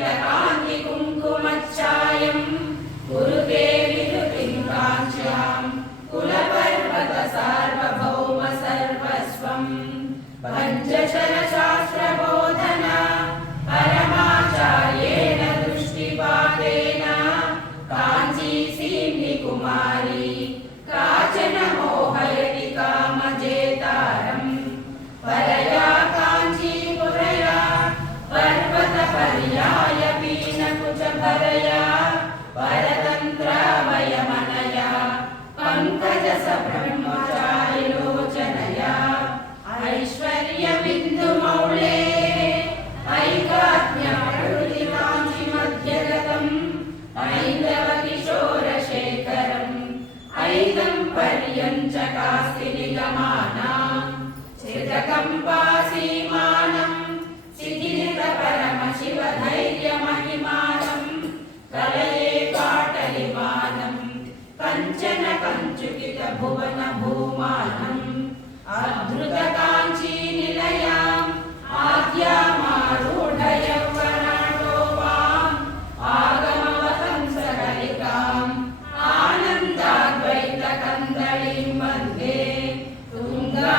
कान्ति कुङ्कुमच्छायं कुरुते विरुतिं काञ्च्यां कुलपर्वत सार्वभौम सर्वस्वं पञ्चशरशास्त्रबोधना परमाचार्येण दृष्टिपातेन काञ्ची सीम्निकुमारी काचन मोहयति कामजेतारम् परया काञ्चीपुरया पर्वतपर्याय पीनकुचभरया परतन्त्रामयमनया पङ्कजसब्रह्मचारिलोचनया ऐश्वर्यबिन्दुमौळे ऐकाज्ञाप्रकृतिकाञ्चिमध्यगतम् ऐन्दवकिशोरशेखरम् ऐदं पर्यञ्चकास्ति निगमानाम् चिरकम्पासीमानं शिथिलितपरमशिवधैर्यमहिमानं कलये पाटलिमानं कञ्चन कञ्चुकितभुवनभूमानम् अधृतकाञ्चीनिलयाम् आद्यामारूढयौवनाटोपाम् आगमवसंसकलिकाम् आनन्दाद्वैतकन्दलीं वन्दे तुङ्गाभिरामकुचभरा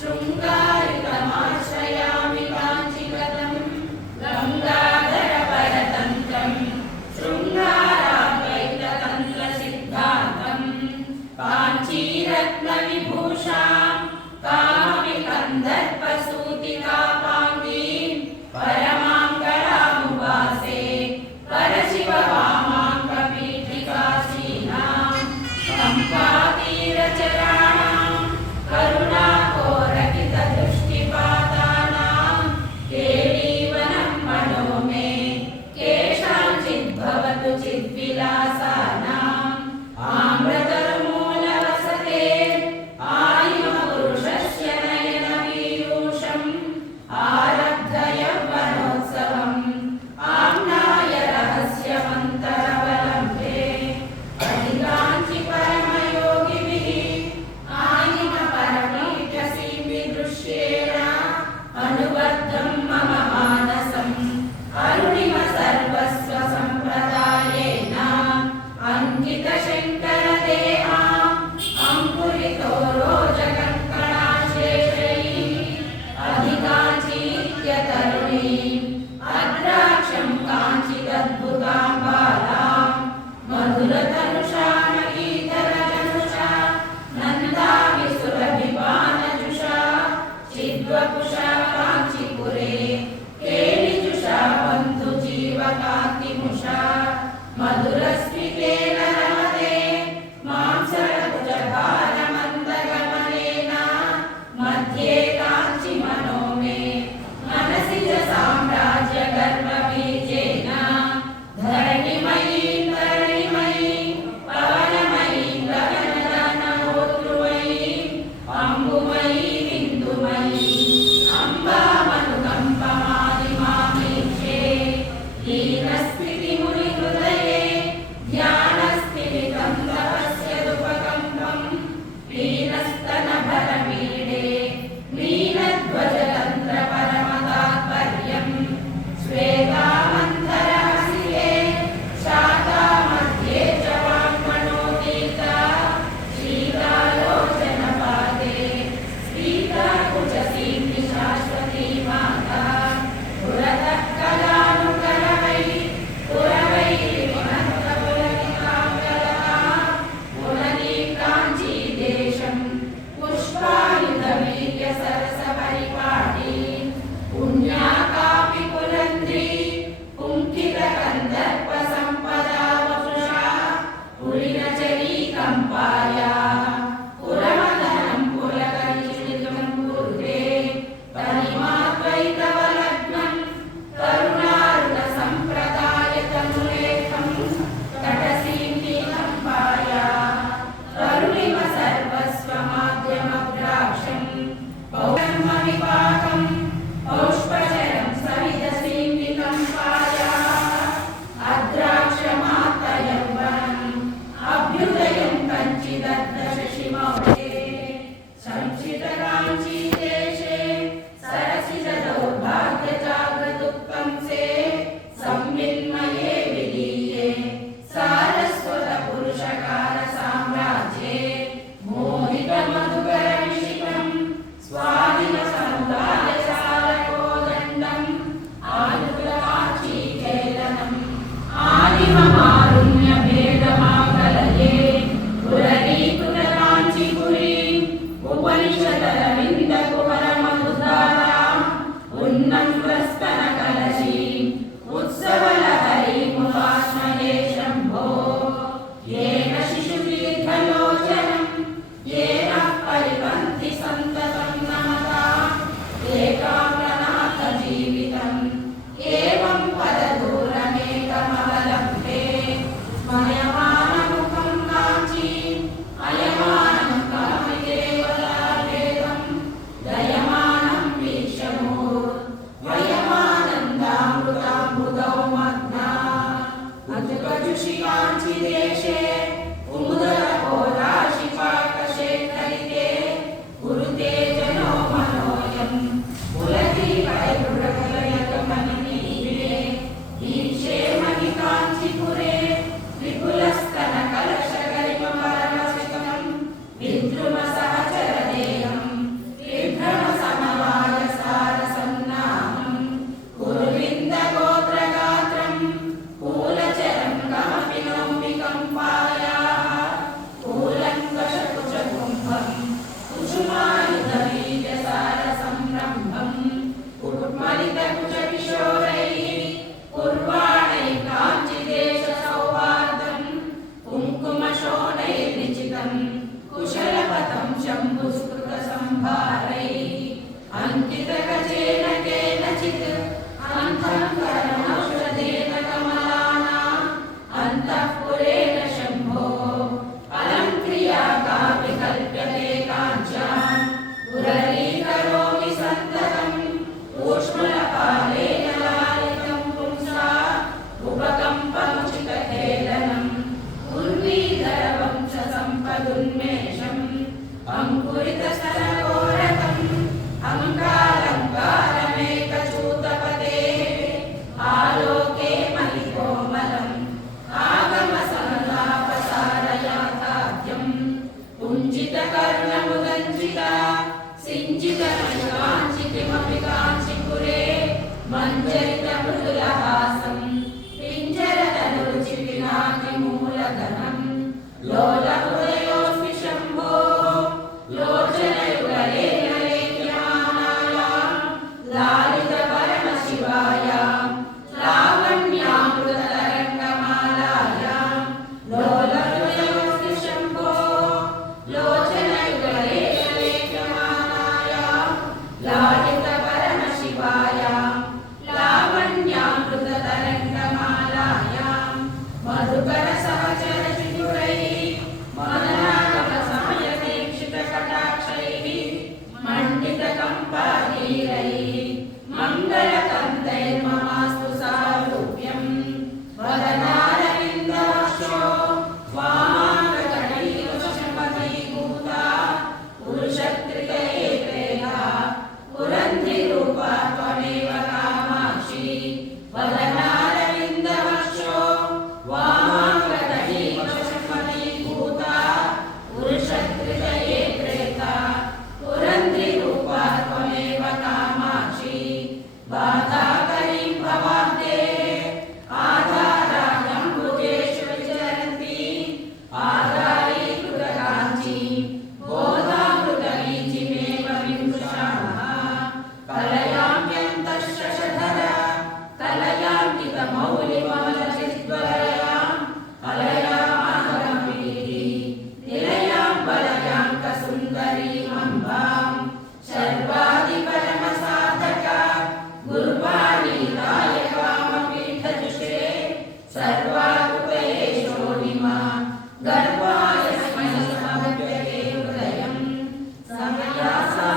शृङ्गारितमाश्रयामि काञ्चीगतं गङ्गाधरपरतन्त्रं शृङ्गाराद्वैततन्त्रसिद्धान्तं सर्वजुषि काञ्चिदेशे कुमुदरघोराशिपाकशेखरिते कुरुते जनो मनोयं पुलति वैरुढकलयकमनिनीरे दीक्षे मणिकाञ्चिपुरे विपुलस्तनकलशगरिमपरमसितं विद्रुमसहचरदेयं विभ्रमसमवायसारसन्नामं कुरुविन्दगोत्रगात्रं कूलचरं कमपि नौमि कम्पायाः कूलङ्कषकुचकुम्भं कुसुमायुधबीजसारसंरम्भं कुट्मलितकुचकिशोरैः कुर्वाणैः काञ्चिदेशसौहार्दं कुङ्कुमशोणैर्निचितं कुशलपथं शम्भुस्कृतसंभारैः अंकितगजेन केनचित् अन्धःकरणौषधेन कमलानाम् अन्तःपुरेण शम्भो अलङ्क्रिया कापि कल्प्यते काञ्चान् पुररीकरोमि सन्ततम् ऊष्मलपालेन लालितं पुंसा उपकम्पमुचितखेलनम् उर्वीधरवंशसम्पदुन्मेषम् अङ्कुरितस्तनकोरकम् अङ्गालङ्कारमेकचूतपतेः आलोके मलिकोमलम् आगमसमलापसारयाथाद्यम् पुञ्जितकर्णमुदञ्जिता सिञ्जितमणिकाञ्चितिमपि काञ्चिपुरे मञ्जरितमृदुलहासम् पिञ्जरतनुरुचिपिनाकिमूलधनम् लोलहृदयोऽस्मि शम्भोः लोचनयुगलेन लेख्यमानायां लालितपरमशिवायां लावण्यामृततरङ्गमालायां लोलहृदयोऽस्मि शम्भोः लोचनयुगलेन लेख्यमानायां लालितपरमशिवायां लावण्यामृततरङ्गमालायां मधुकरसहचरचितुरैः मदनागमसमयदीक्षितकटाक्षैः मण्डितकम्पाधीरैः मङ्गलकन्दैर्ममास्तु सारूप्यं वदनारविन्दवक्षो वामाङ्गकणैरुशमतीभूता पुरुषत्रितये प्रेता पुरन्ध्रिरूपा त्वमेव कामाक्षी वदनारविन्दवक्षो वामाङ्गकणैरुशमतीभूता पुरुषत्रितये प्रेता पुरन्ध्रिरूपा त्वमेव कामाक्षी बाधाकरीं भवाब्देः आधाराजम्बुकेषु विचरन्ती आधारीकृतकाञ्चीं बोधामृतवीचिमेव विमृशामः कलयाम्यन्तःशशधरा कलयाङ्कितमौलिमलचिद्वलयां कलयामागमपीः निलयां बलयाङ्कसुन्दरीमम्बां सर्वादिपरमसाधका गुरुवाणी दायकामपीठजुषे सर्वाकृतये शोणिमा गर्वाय समयसमभ्यते हृदयं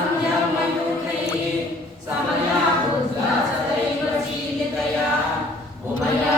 समयासाम्यमयूखैः समया बुद्ध्या सदैव शीलितया उमया